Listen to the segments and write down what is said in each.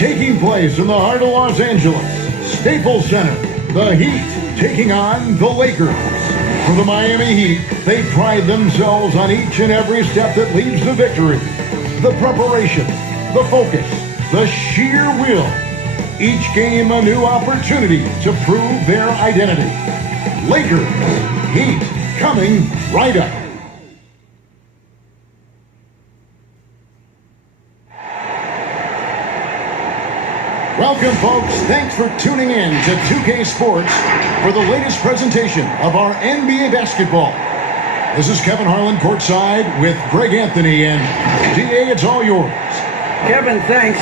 taking place in the heart of Los Angeles, Staples Center. The Heat taking on the Lakers. For the Miami Heat, they pride themselves on each and every step that leads to victory. The preparation, the focus, the sheer will. Each game a new opportunity to prove their identity. Lakers, Heat, coming right up. Welcome, folks. Thanks for tuning in to 2K Sports for the latest presentation of our NBA basketball. This is Kevin Harlan courtside with Greg Anthony, and DA, it's all yours. Kevin, thanks.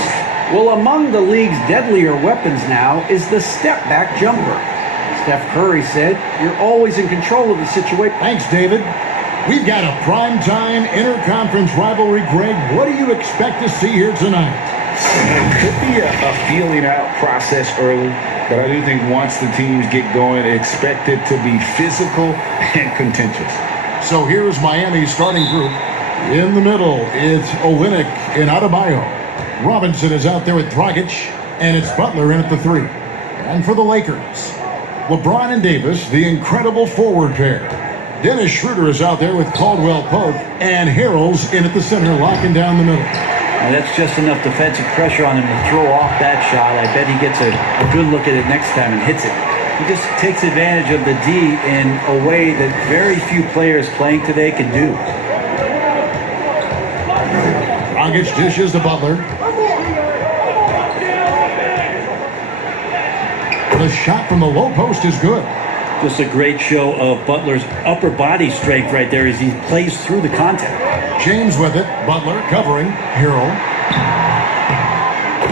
Well, among the league's deadlier weapons now is the step-back jumper. Steph Curry said, "You're always in control of the situation." Thanks, David. We've got a primetime interconference rivalry, Greg. What do you expect to see here tonight? It could be a feeling out process early, but I do think once the teams get going, expect it to be physical and contentious. So here's Miami's starting group. In the middle, it's Olynyk and Adebayo. Robinson is out there with Dragic, and it's Butler in at the 3. And for the Lakers, Lebron and Davis, the incredible forward pair. Dennis Schroeder is out there with Caldwell Pope, and Harrell's in at the center, locking down the middle. And that's just enough defensive pressure on him to throw off that shot. I bet he gets a good look at it next time and hits it. He just takes advantage of the D in a way that very few players playing today can do. Dragic dishes to Butler. The shot from the low post is good. Just a great show of Butler's upper body strength right there as he plays through the contact. James with it. Butler covering. Harrell.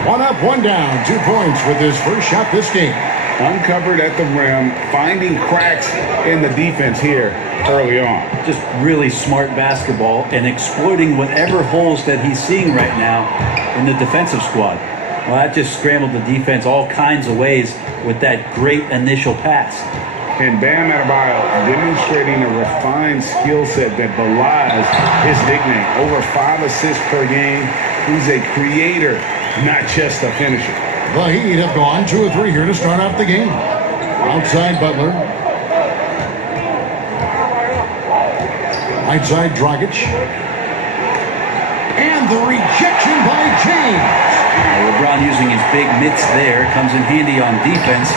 One up, one down. 2 points with his first shot this game. Uncovered at the rim, finding cracks in the defense here early on. Just really smart basketball and exploiting whatever holes that he's seeing right now in the defensive squad. Well, that just scrambled the defense all kinds of ways with that great initial pass. And Bam Adebayo demonstrating a refined skill set that belies his nickname. Over 5 assists per game. He's a creator, not just a finisher. The Heat have gone 2 of 3 here to start off the game. Outside Butler. Right side Dragic. And the rejection by James. LeBron using his big mitts there. Comes in handy on defense.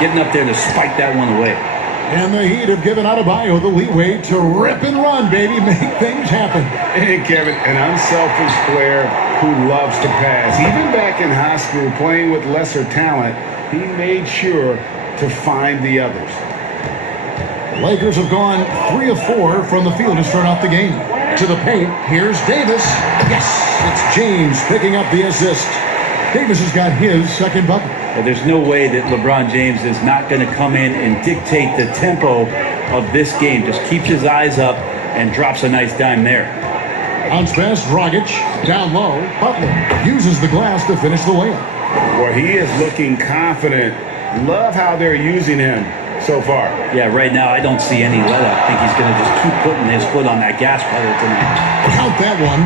Getting up there to spike that one away. And the Heat have given Adebayo the leeway to rip and run, baby. Make things happen. And Kevin, an unselfish player who loves to pass. Even back in high school, playing with lesser talent, he made sure to find the others. The Lakers have gone 3 of 4 from the field to start off the game. To the paint, here's Davis. Yes, it's James picking up the assist. Davis has got his second bucket. Well, there's no way that LeBron James is not going to come in and dictate the tempo of this game. Just keeps his eyes up and drops a nice dime there. Bounce pass, Dragic. Down low, Butler uses the glass to finish the layup. Well, he is looking confident. Love how they're using him so far. Yeah, right now I don't see any let up. I think he's going to just keep putting his foot on that gas pedal tonight. Count that one.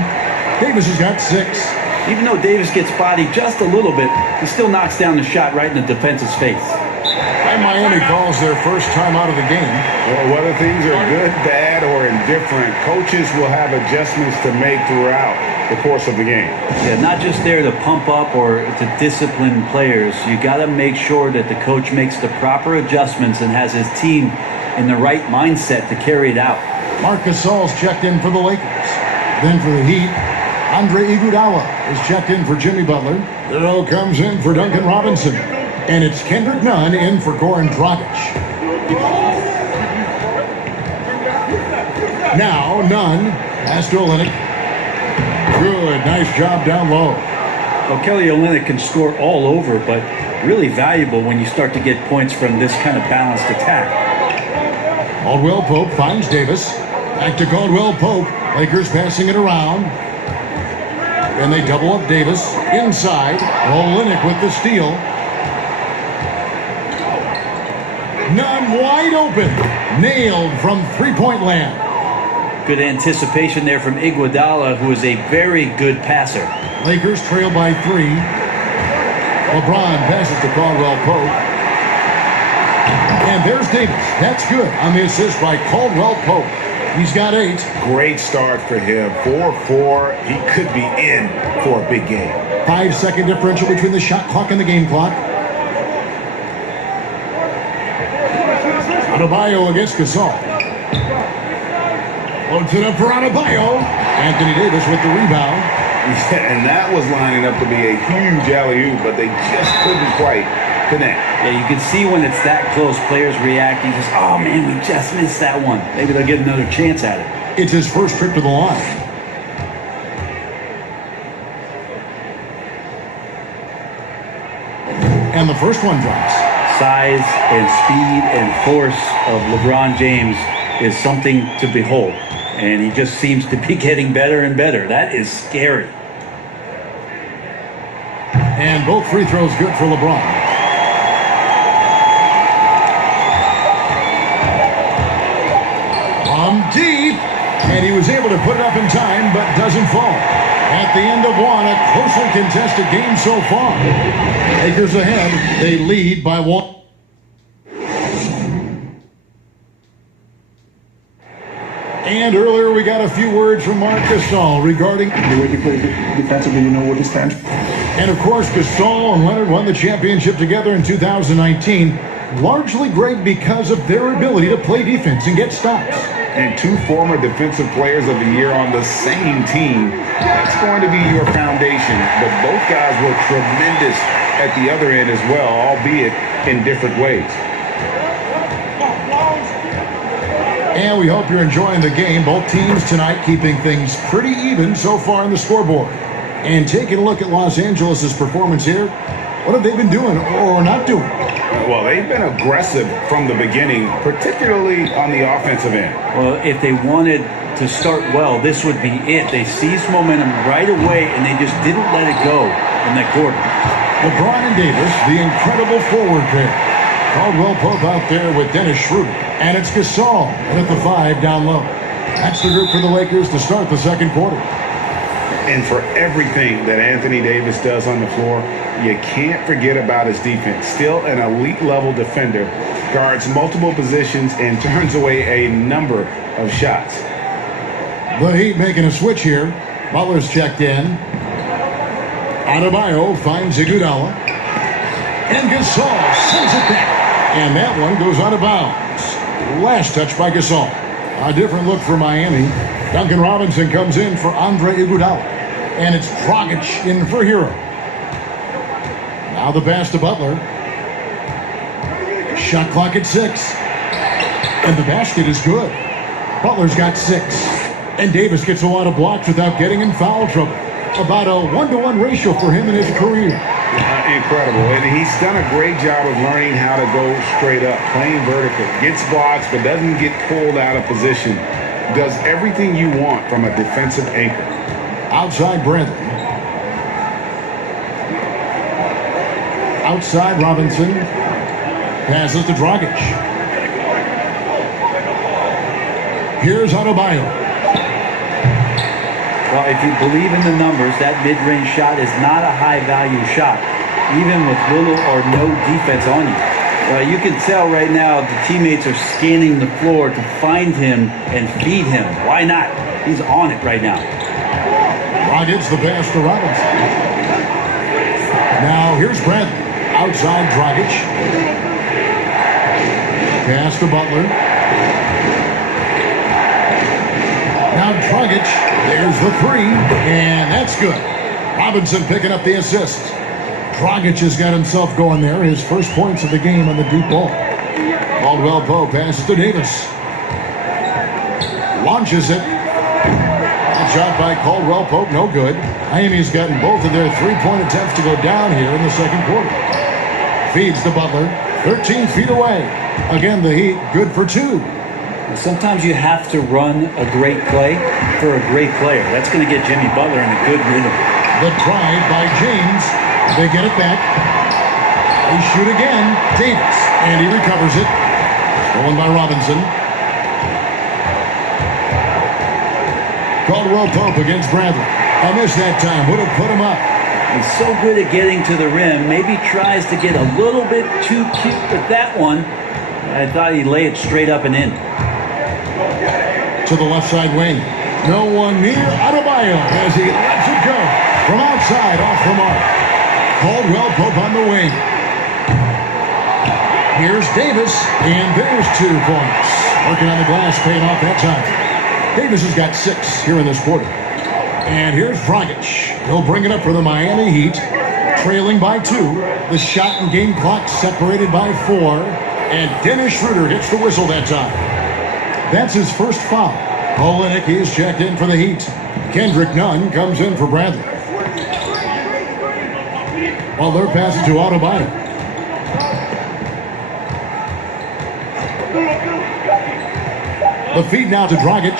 Davis has got 6. Even though Davis gets bodied just a little bit, he still knocks down the shot right in the defense's face. And Miami calls their first time out of the game. Well, whether things are good, bad, or indifferent, coaches will have adjustments to make throughout the course of the game. Yeah, not just there to pump up or to discipline players. You got to make sure that the coach makes the proper adjustments and has his team in the right mindset to carry it out. Marc Gasol's checked in for the Lakers. Then for the Heat, Andre Iguodala is checked in for Jimmy Butler. Earl comes in for Duncan Robinson. And it's Kendrick Nunn in for Goran Dragic. Now Nunn has to Olynyk. Good, nice job down low. Well, Kelly Olynyk can score all over, but really valuable when you start to get points from this kind of balanced attack. Caldwell Pope finds Davis. Back to Caldwell Pope. Lakers passing it around. And they double up Davis. Inside, Olynyk with the steal. Nunn wide open. Nailed from three-point land. Good anticipation there from Iguodala, who is a very good passer. Lakers trail by 3. LeBron passes to Caldwell Pope. And there's Davis. That's good on the assist by Caldwell Pope. He's got 8. Great start for him. 4-4. He could be in for a big game. 5-second differential between the shot clock and the game clock. Adebayo against Gasol. Loads it up for Adebayo. Anthony Davis with the rebound. And that was lining up to be a huge alley-oop, but they just couldn't quite connect. Yeah, you can see when it's that close, players reacting. Just, oh man, we just missed that one. Maybe they'll get another chance at it. It's his first trip to the line. And the first one drops. Size and speed and force of LeBron James is something to behold. And he just seems to be getting better and better. That is scary. And both free throws good for LeBron. From deep. And he was able to put it up in time, but doesn't fall. At the end of one, a closely contested game so far. Lakers ahead. They lead by 1. And earlier we got a few words from Marc Gasol regarding the way he plays defensively, you know what he stands for. And of course, Gasol and Leonard won the championship together in 2019. Largely great because of their ability to play defense and get stops. And 2 former defensive players of the year on the same team. That's going to be your foundation. But both guys were tremendous at the other end as well, albeit in different ways. And we hope you're enjoying the game. Both teams tonight keeping things pretty even so far in the scoreboard. And taking a look at Los Angeles' performance here, what have they been doing or not doing? Well, they've been aggressive from the beginning, particularly on the offensive end. Well, if they wanted to start well, this would be it. They seized momentum right away, and they just didn't let it go in that quarter. LeBron and Davis, the incredible forward pair. Caldwell Pope out there with Dennis Schroeder. And it's Gasol at the 5 down low. That's the group for the Lakers to start the second quarter. And for everything that Anthony Davis does on the floor, you can't forget about his defense. Still an elite level defender, guards multiple positions and turns away a number of shots. The Heat making a switch here. Butler's checked in. Adebayo finds Iguodala. And Gasol sends it back. And that one goes out of bounds. Last touch by Gasol. A different look for Miami. Duncan Robinson comes in for Andre Iguodala. And it's Dragic in for Hero. Now the pass to Butler. Shot clock at 6. And the basket is good. Butler's got 6. And Davis gets a lot of blocks without getting in foul trouble. About a 1-to-1 ratio for him in his career. Incredible. And he's done a great job of learning how to go straight up, playing vertical. Gets blocks, but doesn't get pulled out of position. Does everything you want from a defensive anchor. Outside Bradley. Outside Robinson. Passes to Dragic. Here's Adebayo. Well, if you believe in the numbers, that mid-range shot is not a high-value shot, even with little or no defense on you. You can tell right now the teammates are scanning the floor to find him and feed him. Why not? He's on it right now. Gets the pass to Robinson. Now here's Bradley. Outside Dragic. Pass to Butler. Now Dragic. There's the 3. And that's good. Robinson picking up the assist. Dragic has got himself going there. His first points of the game on the deep ball. Caldwell Pope passes to Davis. Launches it. Shot by Caldwell Pope, no good. Miami's gotten both of their 3-point attempts to go down here in the second quarter. Feeds to Butler, 13 feet away. Again, the Heat, good for 2. Sometimes you have to run a great play for a great player. That's going to get Jimmy Butler in a good rhythm. The drive by James. They get it back. They shoot again. Davis, and he recovers it. Stolen by Robinson. Caldwell Pope against Bradley. A miss that time. Would have put him up. He's so good at getting to the rim. Maybe tries to get a little bit too cute with that one. I thought he'd lay it straight up and in. To the left side wing. No one near Adebayo as he lets it go. From outside, off the mark. Caldwell Pope on the wing. Here's Davis, and there's 2 points. Working on the glass, paying off that time. Davis has got 6 here in this quarter. And here's Dragic. He'll bring it up for the Miami Heat. Trailing by 2. The shot and game clock separated by 4. And Dennis Schroeder hits the whistle that time. That's his first foul. Olenek is checked in for the Heat. Kendrick Nunn comes in for Bradley. Butler passes to Adebayo. The feed now to Dragic.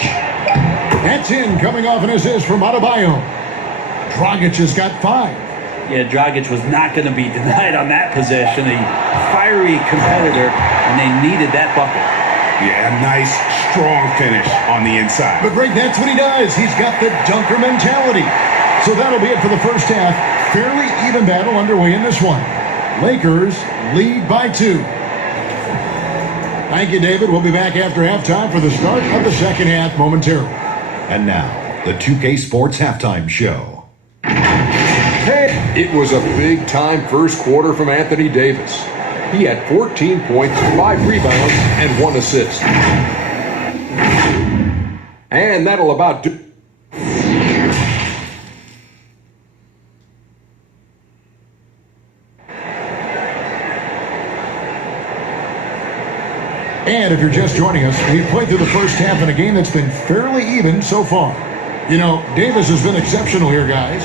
That's in, coming off an assist from Adebayo. Dragic has got 5. Yeah, Dragic was not going to be denied on that possession. A fiery competitor, and they needed that bucket. Yeah, nice, strong finish on the inside. But Greg, that's what he does. He's got the dunker mentality. So that'll be it for the first half. Fairly even battle underway in this one. Lakers lead by 2. Thank you, David. We'll be back after halftime for the start of the second half momentarily. And now, the 2K Sports Halftime Show. It was a big-time first quarter from Anthony Davis. He had 14 points, 5 rebounds, and 1 assist. And that'll about do. And if you're just joining us, we've played through the first half in a game that's been fairly even so far. You know, Davis has been exceptional here, guys.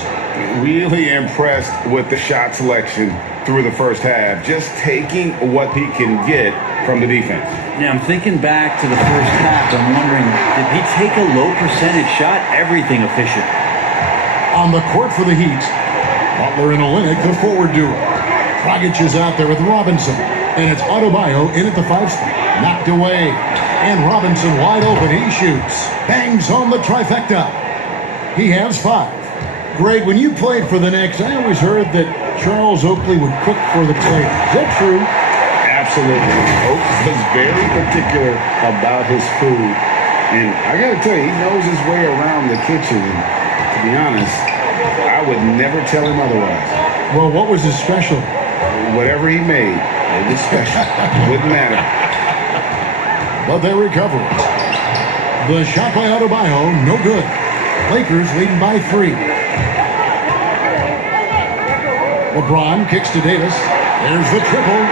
Really impressed with the shot selection through the first half. Just taking what he can get from the defense. Yeah, I'm thinking back to the first half. I'm wondering, did he take a low percentage shot? Everything efficient. On the court for the Heat, Butler and Olenek, the forward duo. Dragic is out there with Robinson. And it's Adebayo in at the 5 spot. Knocked away. And Robinson wide open. He shoots. Bangs home the trifecta. He has 5. Greg, when you played for the Knicks, I always heard that Charles Oakley would cook for the table. Is that true? Absolutely. Oaks was very particular about his food. And I got to tell you, he knows his way around the kitchen. And to be honest, I would never tell him otherwise. Well, what was his special? Whatever he made, it was special. Wouldn't matter. But they recover it. The shot by Adebayo, no good. Lakers leading by 3. LeBron kicks to Davis. There's the triple.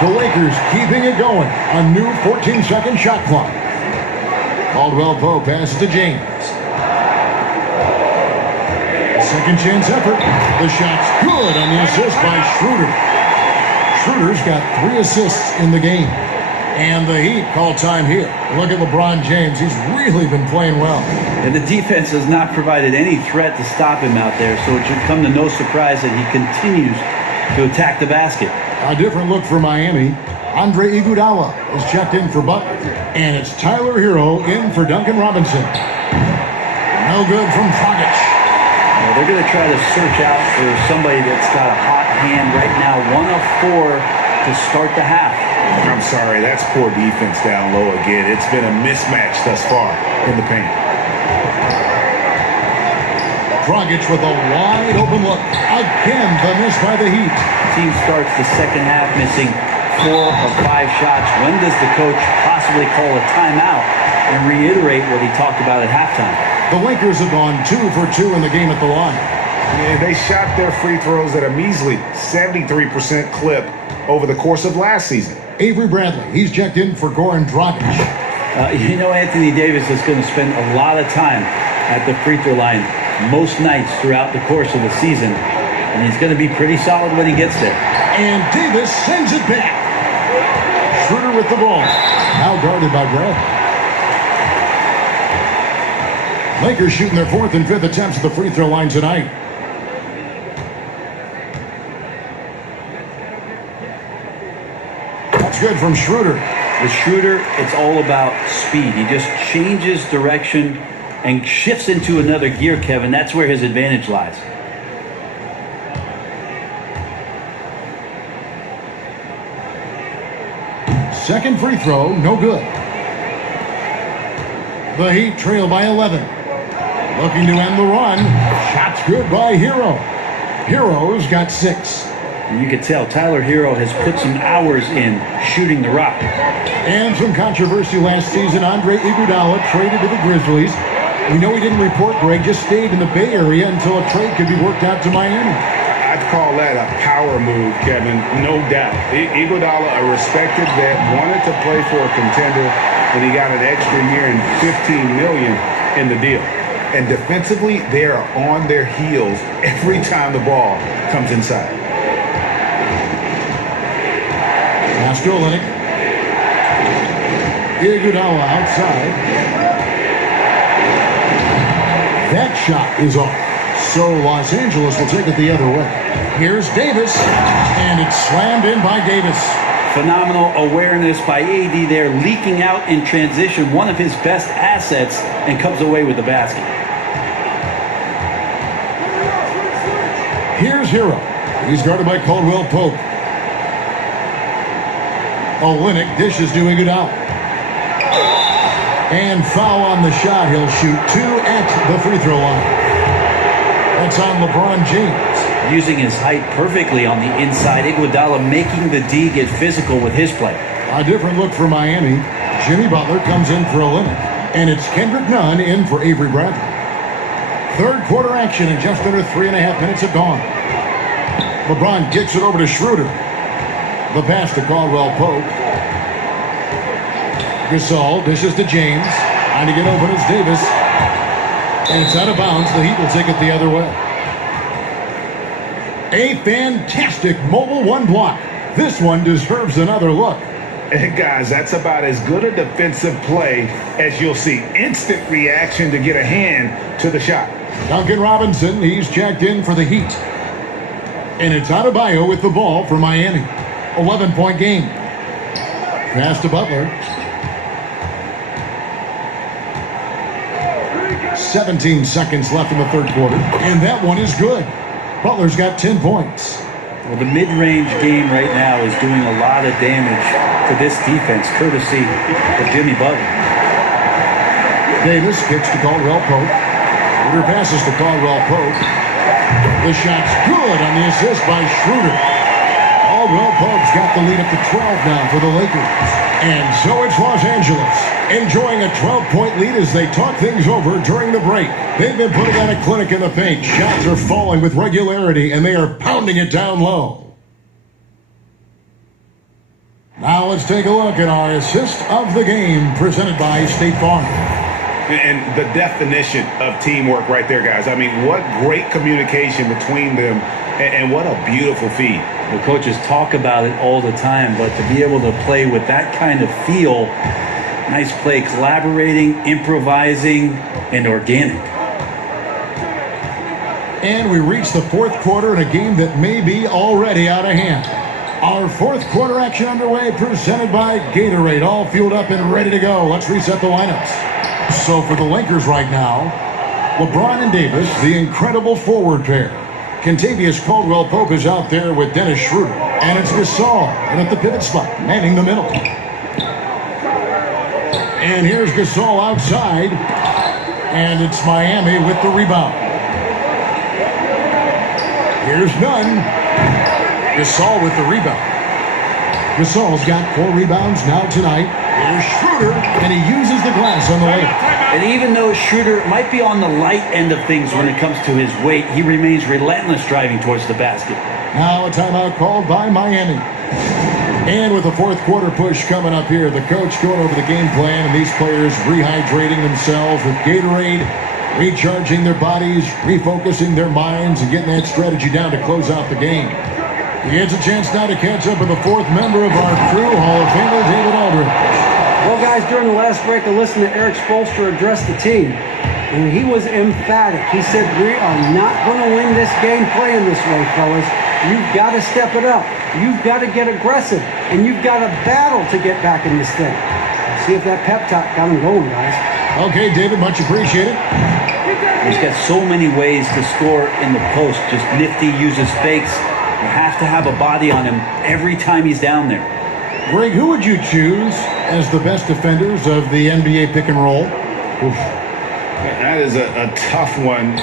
The Lakers keeping it going. A new 14-second shot clock. Caldwell Pope passes to James. Second chance effort. The shot's good on the assist by Schroeder. Schroeder's got 3 assists in the game. And the Heat call time here. Look at LeBron James. He's really been playing well. And the defense has not provided any threat to stop him out there, so it should come to no surprise that he continues to attack the basket. A different look for Miami. Andre Iguodala is checked in for Butler. And it's Tyler Hero in for Duncan Robinson. No good from Dragic. They're going to try to search out for somebody that's got a hot hand right now. 1 of 4 to start the half. I'm sorry, that's poor defense down low again. It's been a mismatch thus far in the paint. Dragic with a wide open look. Again, the miss by the Heat. Team starts the second half missing 4 of 5 shots. When does the coach possibly call a timeout and reiterate what he talked about at halftime? The Lakers have gone 2 for 2 in the game at the line. Yeah, they shot their free throws at a measly 73% clip over the course of last season. Avery Bradley, he's checked in for Goran Dragic. You know, Anthony Davis is going to spend a lot of time at the free throw line most nights throughout the course of the season, and he's going to be pretty solid when he gets there. And Davis sends it back. Schroeder with the ball. Now guarded by Bradley. Lakers shooting their 4th and 5th attempts at the free throw line tonight. That's good from Schroeder. With Schroeder, it's all about speed. He just changes direction and shifts into another gear, Kevin. That's where his advantage lies. Second free throw, no good. The Heat trail by 11. Looking to end the run. Shot's good by Hero. Hero's got 6. And you can tell Tyler Hero has put some hours in shooting the rock. And some controversy last season. Andre Iguodala traded to the Grizzlies. We know he didn't report, Greg, just stayed in the Bay Area until a trade could be worked out to Miami. I'd call that a power move, Kevin, no doubt. Iguodala, a respected vet, wanted to play for a contender, and he got an extra year and $15 million in the deal. And defensively, they are on their heels every time the ball comes inside. Pass to Olynyk. Iguodala outside. That shot is off. So Los Angeles will take it the other way. Here's Davis, and it's slammed in by Davis. Phenomenal awareness by AD there, leaking out in transition, one of his best assets, and comes away with the basket. Here's Hero. He's guarded by Caldwell Pope. Olynyk dishes to Iguodala. And foul on the shot. He'll shoot 2 at the free throw line. That's on LeBron James. Using his height perfectly on the inside, Iguodala making the D get physical with his play. A different look for Miami. Jimmy Butler comes in for Olynyk. And it's Kendrick Nunn in for Avery Bradley. Third quarter action in just under 3.5 minutes have gone. LeBron kicks it over to Schroeder. The pass to Caldwell Pope. Gasol dishes to James. Trying to get open is Davis. And it's out of bounds. The Heat will take it the other way. A fantastic mobile one block. This one deserves another look. And guys, that's about as good a defensive play as you'll see. Instant reaction to get a hand to the shot. Duncan Robinson, he's checked in for the Heat. And it's Adebayo with the ball for Miami. 11-point game. Pass to Butler. 17 seconds left in the third quarter. And that one is good. Butler's got 10 points. Well, the mid-range game right now is doing a lot of damage to this defense, courtesy of Jimmy Butler. Davis kicks to Caldwell Pope. Schroeder passes to Caldwell Pope. The shot's good on the assist by Schroeder. Caldwell Pope's got the lead up to 12 now for the Lakers. And so it's Los Angeles, enjoying a 12-point lead as they talk things over during the break. They've been putting on a clinic in the paint. Shots are falling with regularity, and they are pounding it down low. Now let's take a look at our assist of the game presented by State Farm. And the definition of teamwork right there, guys. I mean, what great communication between them, and what a beautiful feed. The coaches talk about it all the time, but to be able to play with that kind of feel, nice play, collaborating, improvising, and organic. And we reach the fourth quarter in a game that may be already out of hand. Our fourth quarter action underway, presented by Gatorade, all fueled up and ready to go. Let's reset the lineups. So for the Lakers right now, LeBron and Davis, the incredible forward pair. Kentavious Caldwell-Pope is out there with Dennis Schroeder. And it's Gasol, and at the pivot spot, manning the middle. And here's Gasol outside. And it's Miami with the rebound. Here's Nunn. Gasol with the rebound. Gasol's got 4 rebounds now tonight. Here's Schroeder, and he uses the glass on the layup. And even though Schroeder might be on the light end of things when it comes to his weight, he remains relentless driving towards the basket. Now a timeout called by Miami. And with the fourth quarter push coming up here, the coach going over the game plan and these players rehydrating themselves with Gatorade, recharging their bodies, refocusing their minds, and getting that strategy down to close out the game. He gets a chance now to catch up with the fourth member of our crew, Hall of Famer David Aldridge. Well, guys, during the last break, I listened to Eric Spoelstra address the team, and he was emphatic. He said, we are not going to win this game playing this way, fellas. You've got to step it up. You've got to get aggressive, and you've got to battle to get back in this thing. See if that pep talk got him going, guys. Okay, David, much appreciated. He's got so many ways to score in the post. Just nifty, uses fakes. You have to have a body on him every time he's down there. Greg, who would you choose as the best defenders of the NBA pick and roll? Oof. That is a tough one.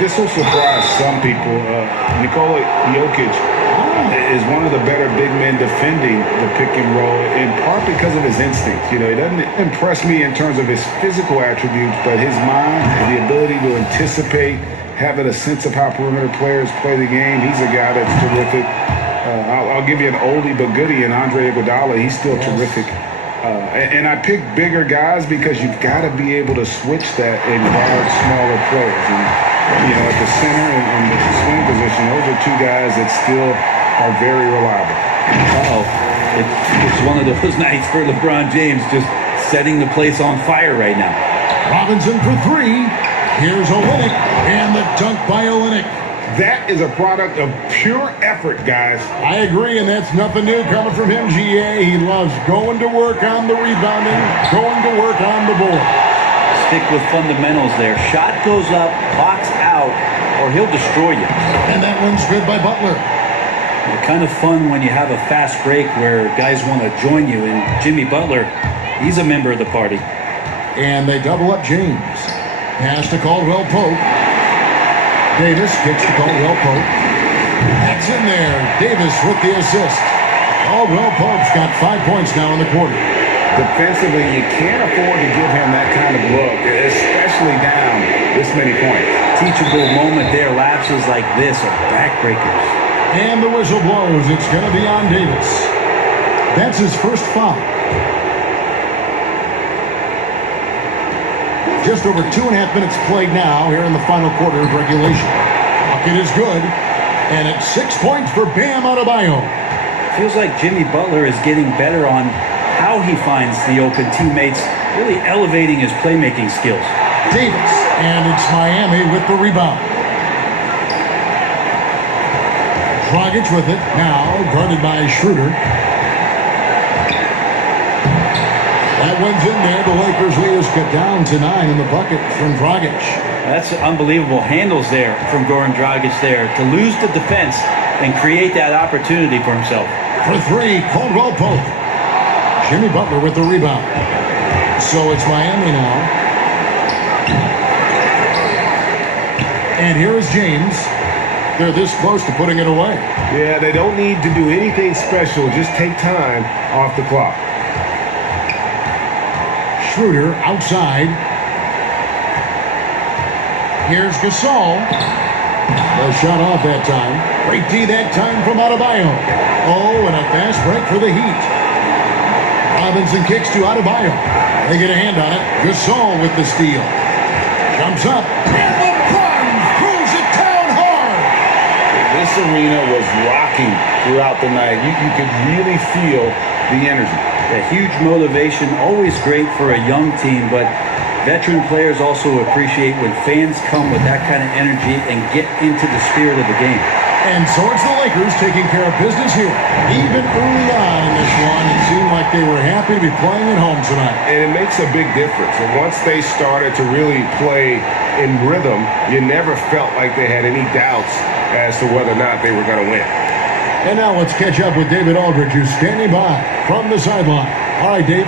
This will surprise some people. Nikola Jokic is one of the better big men defending the pick and roll, in part because of his instincts. You know, he doesn't impress me in terms of his physical attributes, but his mind, the ability to anticipate, having a sense of how perimeter players play the game. He's a guy that's terrific. I'll give you an oldie but goodie in Andre Iguodala. He's still terrific. And I pick bigger guys because you've got to be able to switch that and guard smaller players. And, you know, at the center and the swing position, those are two guys that still are very reliable. It's one of those nights for LeBron James, just setting the place on fire right now. Robinson for three. Here's Olynyk, and the dunk by Olynyk. That is a product of pure effort, guys. I agree, and that's nothing new coming from him, GA. He loves going to work on the rebounding, going to work on the board. Stick with fundamentals there. Shot goes up, box out, or he'll destroy you. And that one's good by Butler. Kind of fun when you have a fast break where guys want to join you, and Jimmy Butler, he's a member of the party. And they double up James. Pass to Caldwell Pope. Davis kicks to Caldwell Pope. That's in there. Davis with the assist. Caldwell Pope's got 5 points now in the quarter. Defensively, you can't afford to give him that kind of look, especially down this many points. Teachable moment there. Lapses like this are backbreakers. And the whistle blows. It's going to be on Davis. That's his first foul. Just over 2.5 minutes played now here in the final quarter of regulation. Bucket is good. And it's 6 points for Bam Adebayo. Feels like Jimmy Butler is getting better on how he finds the open teammates, really elevating his playmaking skills. Davis, and it's Miami with the rebound. Dragic with it, now guarded by Schroeder. That one's in there. The Lakers lead us cut down to 9 in the bucket from Dragic. That's unbelievable handles there from Goran Dragic there to lose the defense and create that opportunity for himself. For three, Caldwell Pope. Jimmy Butler with the rebound. So it's Miami now. And here is James. They're this close to putting it away. Yeah, they don't need to do anything special. Just take time off the clock. Schroeder outside. Here's Gasol. The shot off that time. Great D that time from Adebayo. Oh, and a fast break for the Heat. Robinson kicks to Adebayo. They get a hand on it. Gasol with the steal. Jumps up. And LeBron throws it down hard. This arena was rocking throughout the night. You could really feel the energy. A huge motivation, always great for a young team, but veteran players also appreciate when fans come with that kind of energy and get into the spirit of the game. And so it's the Lakers taking care of business here. Even early on in this one, it seemed like they were happy to be playing at home tonight. And it makes a big difference. And once they started to really play in rhythm, you never felt like they had any doubts as to whether or not they were going to win. And now let's catch up with David Aldridge, who's standing by from the sideline. All right, Dave.